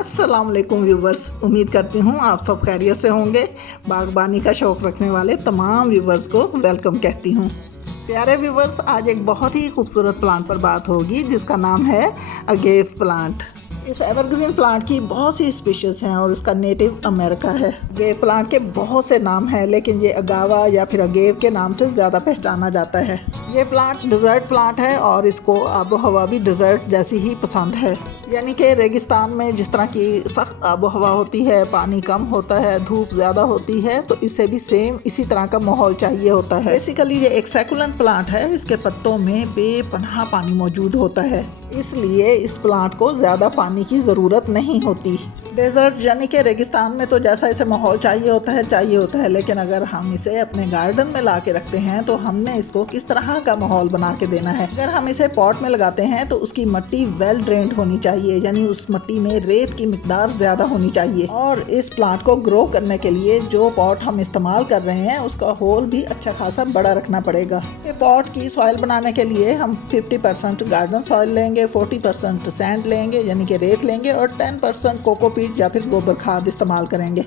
अस्सलाम वालेकुम व्यूवर्स, उम्मीद करती हूँ आप सब खैरियत से होंगे। बागबानी का शौक़ रखने वाले तमाम व्यूवर्स को वेलकम कहती हूँ। प्यारे व्यूवर्स, आज एक बहुत ही खूबसूरत प्लांट पर बात होगी जिसका नाम है अगेव प्लांट। इस एवरग्रीन प्लांट की बहुत सी स्पीशीज़ हैं और इसका नेटिव अमेरिका है। अगेव प्लांट के बहुत से नाम हैं, लेकिन ये अगावा या फिर अगेव के नाम से ज़्यादा पहचाना जाता है। ये प्लांट डिज़र्ट प्लांट है और इसको आबो हवा भी डिज़र्ट जैसी ही पसंद है। यानी कि रेगिस्तान में जिस तरह की सख्त आबो हवा होती है, पानी कम होता है, धूप ज़्यादा होती है, तो इससे भी सेम इसी तरह का माहौल चाहिए होता है। बेसिकली ये एक सैकुलेंट प्लांट है। इसके पत्तों में बेपनाह पानी मौजूद होता है, इसलिए इस प्लांट को ज़्यादा पानी की ज़रूरत नहीं होती। डेजर्ट यानी कि रेगिस्तान में तो जैसा इसे माहौल चाहिए होता है, लेकिन अगर हम इसे अपने गार्डन में ला के रखते हैं तो हमने इसको किस तरह का माहौल बना के देना है। अगर हम इसे पॉट में लगाते हैं तो उसकी मिट्टी वेल ड्रेन्ड होनी चाहिए, यानी उस मिट्टी में रेत की मिकदार ज़्यादा होनी चाहिए। और इस प्लांट को ग्रो करने के लिए जो पॉट हम इस्तेमाल कर रहे हैं उसका होल भी अच्छा खासा बड़ा रखना पड़ेगा। ये पॉट की सॉइल बनाने के लिए हम 50% गार्डन सॉइल लेंगे, 40% सैंड लेंगे यानी कि रेत लेंगे, और 10% कोकोपीट या फिर गोबर खाद इस्तेमाल करेंगे।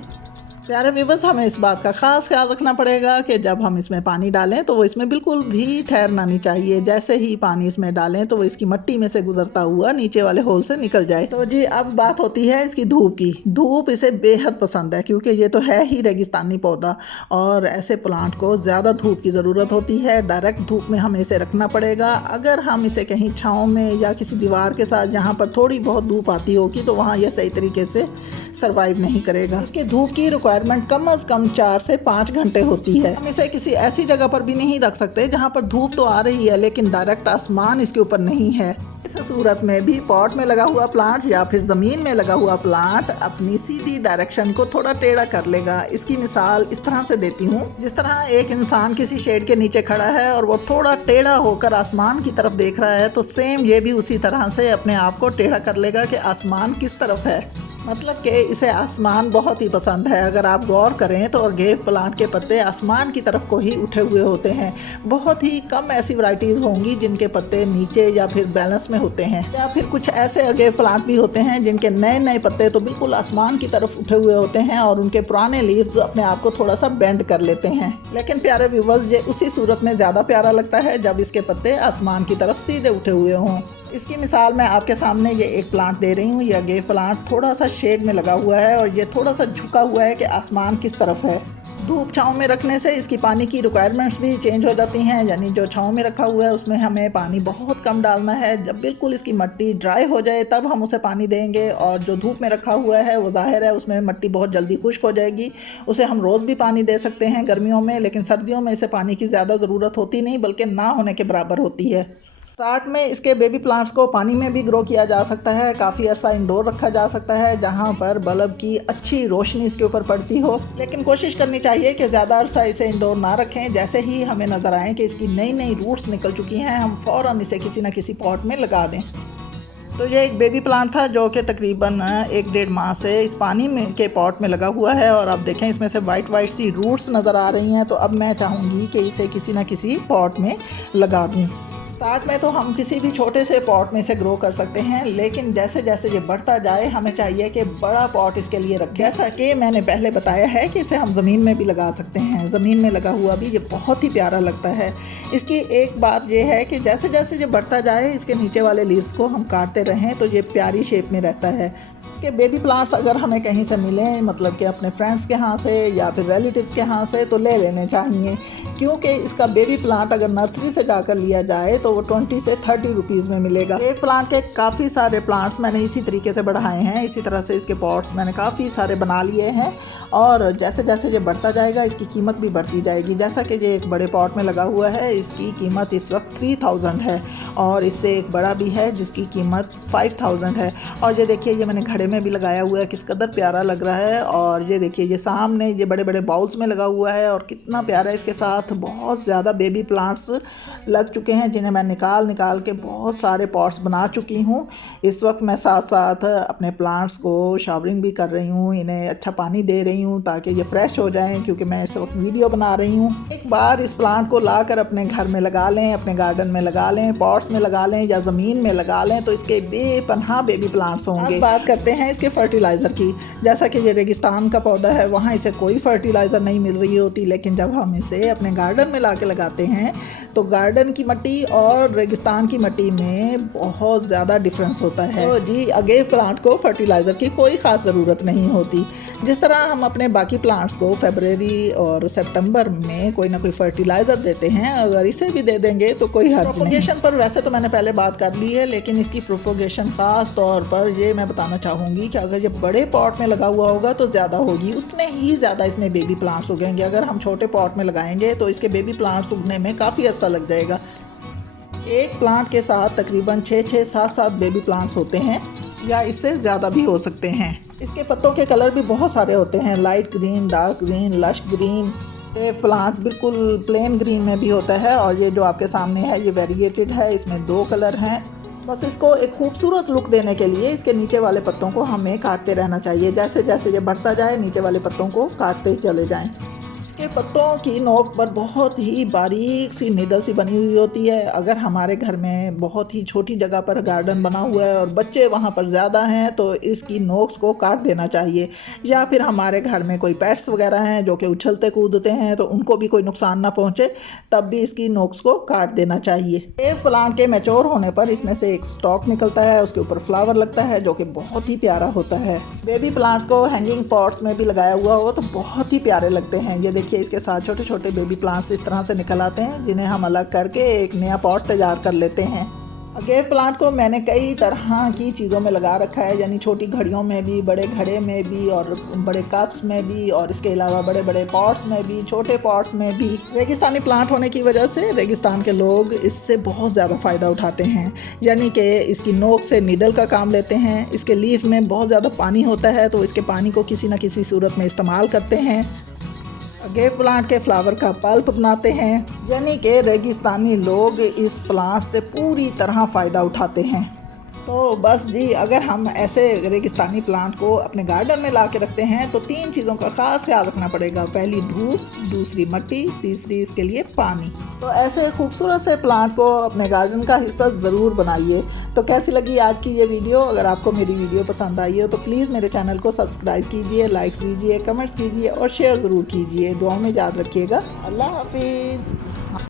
प्यारे व्यूवर्स, हमें इस बात का ख़ास ख्याल रखना पड़ेगा कि जब हम इसमें पानी डालें तो वो इसमें बिल्कुल भी ठहरना नहीं चाहिए। जैसे ही पानी इसमें डालें तो वो इसकी मिट्टी में से गुजरता हुआ नीचे वाले होल से निकल जाए। तो जी, अब बात होती है इसकी धूप की। धूप इसे बेहद पसंद है क्योंकि ये तो है ही रेगिस्तानी पौधा, और ऐसे प्लांट को ज़्यादा धूप की ज़रूरत होती है। डायरेक्ट धूप में हमें इसे रखना पड़ेगा। अगर हम इसे कहीं छाँव में या किसी दीवार के साथ जहाँ पर थोड़ी बहुत धूप आती होगी तो वहाँ यह सही तरीके से सर्वाइव नहीं करेगा। इसके धूप की रिक्वायरमेंट कम से कम 4 से 5 घंटे होती है। हम इसे किसी ऐसी जगह पर भी नहीं रख सकते जहाँ पर धूप तो आ रही है लेकिन डायरेक्ट आसमान इसके ऊपर नहीं है। इस सूरत में भी पॉट में लगा हुआ प्लांट या फिर ज़मीन में लगा हुआ प्लांट अपनी सीधी डायरेक्शन को थोड़ा टेढ़ा कर लेगा। इसकी मिसाल इस तरह से देती हूँ, जिस तरह एक इंसान किसी शेड के नीचे खड़ा है और वो थोड़ा टेढ़ा होकर आसमान की तरफ देख रहा है, तो सेम ये भी उसी तरह से अपने आप को टेढ़ा कर लेगा कि आसमान किस तरफ है। मतलब कि इसे आसमान बहुत ही पसंद है। अगर आप गौर करें तो अगेव प्लांट के पत्ते आसमान की तरफ को ही उठे हुए होते हैं। बहुत ही कम ऐसी वैरायटीज़ होंगी जिनके पत्ते नीचे या फिर बैलेंस में होते हैं, या फिर कुछ ऐसे अगेव प्लांट भी होते हैं जिनके नए नए पत्ते तो बिल्कुल आसमान की तरफ उठे हुए होते हैं और उनके पुराने लीव्स अपने आप को थोड़ा सा बेंड कर लेते हैं। लेकिन प्यारे व्यूवर्स, ये उसी सूरत में ज़्यादा प्यारा लगता है जब इसके पत्ते आसमान की तरफ सीधे उठे हुए हों। इसकी मिसाल मैं आपके सामने ये एक प्लांट दे रही हूँ। ये अगेव प्लांट थोड़ा सा शेड में लगा हुआ है और ये थोड़ा सा झुका हुआ है कि आसमान किस तरफ है। धूप छाँव में रखने से इसकी पानी की रिक्वायरमेंट्स भी चेंज हो जाती हैं, यानी जो छाँव में रखा हुआ है उसमें हमें पानी बहुत कम डालना है। जब बिल्कुल इसकी मिट्टी ड्राई हो जाए तब हम उसे पानी देंगे, और जो धूप में रखा हुआ है वो जाहिर है उसमें मिट्टी बहुत जल्दी खुश्क हो जाएगी। उसे हम रोज़ भी पानी दे सकते हैं गर्मियों में, लेकिन सर्दियों में इसे पानी की ज़्यादा ज़रूरत होती नहीं, बल्कि ना होने के बराबर होती है। स्टार्ट में इसके बेबी प्लांट्स को पानी में भी ग्रो किया जा सकता है। काफ़ी अर्सा इंडोर रखा जा सकता है जहाँ पर बल्ब की अच्छी रोशनी इसके ऊपर पड़ती हो, लेकिन कोशिश करनी चाहिए कि ज़्यादा अर्सा इसे इंडोर ना रखें। जैसे ही हमें नज़र आए कि इसकी नई नई रूट्स निकल चुकी हैं, हम फ़ौरन इसे किसी न किसी पॉट में लगा दें। तो ये एक बेबी प्लांट था जो कि तकरीबन 1-1.5 माह से इस पानी में के पॉट में लगा हुआ है, और अब देखें इसमें से वाइट सी रूट्स नज़र आ रही हैं। तो अब मैं चाहूँगी कि इसे किसी न किसी पॉट में लगा दूँ। स्टार्ट में तो हम किसी भी छोटे से पॉट में से ग्रो कर सकते हैं, लेकिन जैसे जैसे ये बढ़ता जाए हमें चाहिए कि बड़ा पॉट इसके लिए रखें। जैसा कि मैंने पहले बताया है कि इसे हम ज़मीन में भी लगा सकते हैं। ज़मीन में लगा हुआ भी ये बहुत ही प्यारा लगता है। इसकी एक बात ये है कि जैसे जैसे ये बढ़ता जाए इसके नीचे वाले लीव्स को हम काटते रहें तो ये प्यारी शेप में रहता है। इसके बेबी प्लांट्स अगर हमें कहीं से मिलें, मतलब कि अपने फ्रेंड्स के यहाँ से या फिर रिलेटिव्स के यहाँ से, तो ले लेने चाहिए, क्योंकि इसका बेबी प्लांट अगर नर्सरी से जाकर लिया जाए तो वो 20 से 30 रुपीज़ में मिलेगा। एक प्लांट के काफ़ी सारे प्लांट्स मैंने इसी तरीके से बढ़ाए हैं। इसी तरह से इसके पॉट्स मैंने काफ़ी सारे बना लिए हैं, और जैसे जैसे ये बढ़ता जाएगा इसकी कीमत भी बढ़ती जाएगी। जैसा कि ये एक बड़े पॉट में लगा हुआ है, इसकी कीमत इस वक्त 3000 है, और इससे एक बड़ा भी है जिसकी कीमत 5000 है। और ये देखिए, ये मैंने घड़े में भी लगाया हुआ है, किस कदर प्यारा लग रहा है। और ये देखिए, ये सामने ये बड़े बड़े बाउल्स में लगा हुआ है और कितना प्यारा है। इसके साथ बहुत ज़्यादा बेबी प्लांट्स लग चुके हैं जिन्हें मैं निकाल के बहुत सारे पॉट्स बना चुकी हूँ। इस वक्त मैं साथ साथ अपने प्लांट्स को शावरिंग भी कर रही हूँ, इन्हें अच्छा पानी दे रही हूँ ताकि ये फ्रेश हो जाएं, क्योंकि मैं इस वक्त वीडियो बना रही हूँ। एक बार इस प्लांट को लाकर अपने घर में लगा लें, अपने गार्डन में लगा लें, पॉट्स में लगा लें या ज़मीन में लगा लें, तो इसके बेपनाह बेबी प्लांट्स होंगे। अब बात करते हैं हैं इसके फर्टिलाइज़र की। जैसा कि ये रेगिस्तान का पौधा है, वहाँ इसे कोई फर्टिलाइज़र नहीं मिल रही होती, लेकिन जब हम इसे अपने गार्डन में ला के लगाते हैं तो गार्डन की मिट्टी और रेगिस्तान की मिट्टी में बहुत ज़्यादा डिफरेंस होता है। तो जी अगेव प्लांट को फर्टिलाइज़र की कोई ख़ास ज़रूरत नहीं होती। जिस तरह हम अपने बाकी प्लांट्स को फरवरी और सितंबर में कोई ना कोई फर्टिलाइज़र देते हैं, अगर इसे भी दे देंगे तो कोई हर्ज नहीं। प्रोपोगेशन पर वैसे तो मैंने पहले बात कर ली है, लेकिन इसकी प्रोपोगेशन ख़ास तौर पर ये मैं बताना चाहूँगी कि अगर ये बड़े पॉट में लगा हुआ होगा तो ज़्यादा होगी, उतने ही ज़्यादा इसमें बेबी प्लांट्स उगेंगे। अगर हम छोटे पॉट में लगाएंगे तो इसके बेबी प्लांट्स उगने में काफ़ी अर्सा लग जाएगा। एक प्लांट के साथ तकरीबन 6-6, 7-7 बेबी प्लांट्स होते हैं या इससे ज़्यादा भी हो सकते हैं। इसके पत्तों के कलर भी बहुत सारे होते हैं, light green, dark green, lush green. ये प्लांट बिल्कुल प्लेन ग्रीन में भी होता है और ये जो आपके सामने है ये वेरिएटेड है, इसमें 2 कलर हैं। बस इसको एक खूबसूरत लुक देने के लिए इसके नीचे वाले पत्तों को हमें काटते रहना चाहिए। जैसे जैसे ये बढ़ता जाए नीचे वाले पत्तों को काटते ही चले जाएं। इसके पत्तों की नोक पर बहुत ही बारीक सी निडल सी बनी हुई होती है। अगर हमारे घर में बहुत ही छोटी जगह पर गार्डन बना हुआ है और बच्चे वहाँ पर ज़्यादा हैं तो इसकी नोक्स को काट देना चाहिए। या फिर हमारे घर में कोई पेट्स वगैरह हैं जो कि उछलते कूदते हैं तो उनको भी कोई नुकसान ना पहुँचे, तब भी इसकी नोक्स को काट देना चाहिए। एक प्लांट के मैच्योर होने पर इसमें से एक स्टॉक निकलता है, उसके ऊपर फ्लावर लगता है जो कि बहुत ही प्यारा होता है। बेबी प्लांट्स को हैंगिंग पॉट्स में भी लगाया हुआ हो तो बहुत ही प्यारे लगते हैं। ये देखिए इसके साथ छोटे छोटे बेबी प्लांट्स इस तरह से निकल आते हैं, जिन्हें हम अलग करके एक नया पॉट तैयार कर लेते हैं। अगेव प्लांट को मैंने कई तरह की चीज़ों में लगा रखा है, यानी छोटी घड़ियों में भी, बड़े घड़े में भी और बड़े कप्स में भी, और इसके अलावा बड़े बड़े पॉट्स में भी, छोटे पॉट्स में भी। रेगिस्तानी प्लांट होने की वजह से रेगिस्तान के लोग इससे बहुत ज़्यादा फ़ायदा उठाते हैं, यानी कि इसकी नोक से नीडल का काम लेते हैं। इसके लीफ में बहुत ज़्यादा पानी होता है तो इसके पानी को किसी न किसी सूरत में इस्तेमाल करते हैं। अगेव प्लांट के फ्लावर का पल्प बनाते हैं, यानी कि रेगिस्तानी लोग इस प्लांट से पूरी तरह फ़ायदा उठाते हैं। तो बस जी अगर हम ऐसे रेगिस्तानी प्लांट को अपने गार्डन में ला के रखते हैं तो 3 चीज़ों का ख़ास ख्याल रखना पड़ेगा। पहली धूप, दूसरी मिट्टी, तीसरी इसके लिए पानी। तो ऐसे खूबसूरत से प्लांट को अपने गार्डन का हिस्सा ज़रूर बनाइए। तो कैसी लगी आज की ये वीडियो? अगर आपको मेरी वीडियो पसंद आई हो तो प्लीज़ मेरे चैनल को सब्सक्राइब कीजिए, लाइक्स दीजिए, कमेंट्स कीजिए और शेयर ज़रूर कीजिए। दुआ में याद रखिएगा। अल्लाह हाफिज़।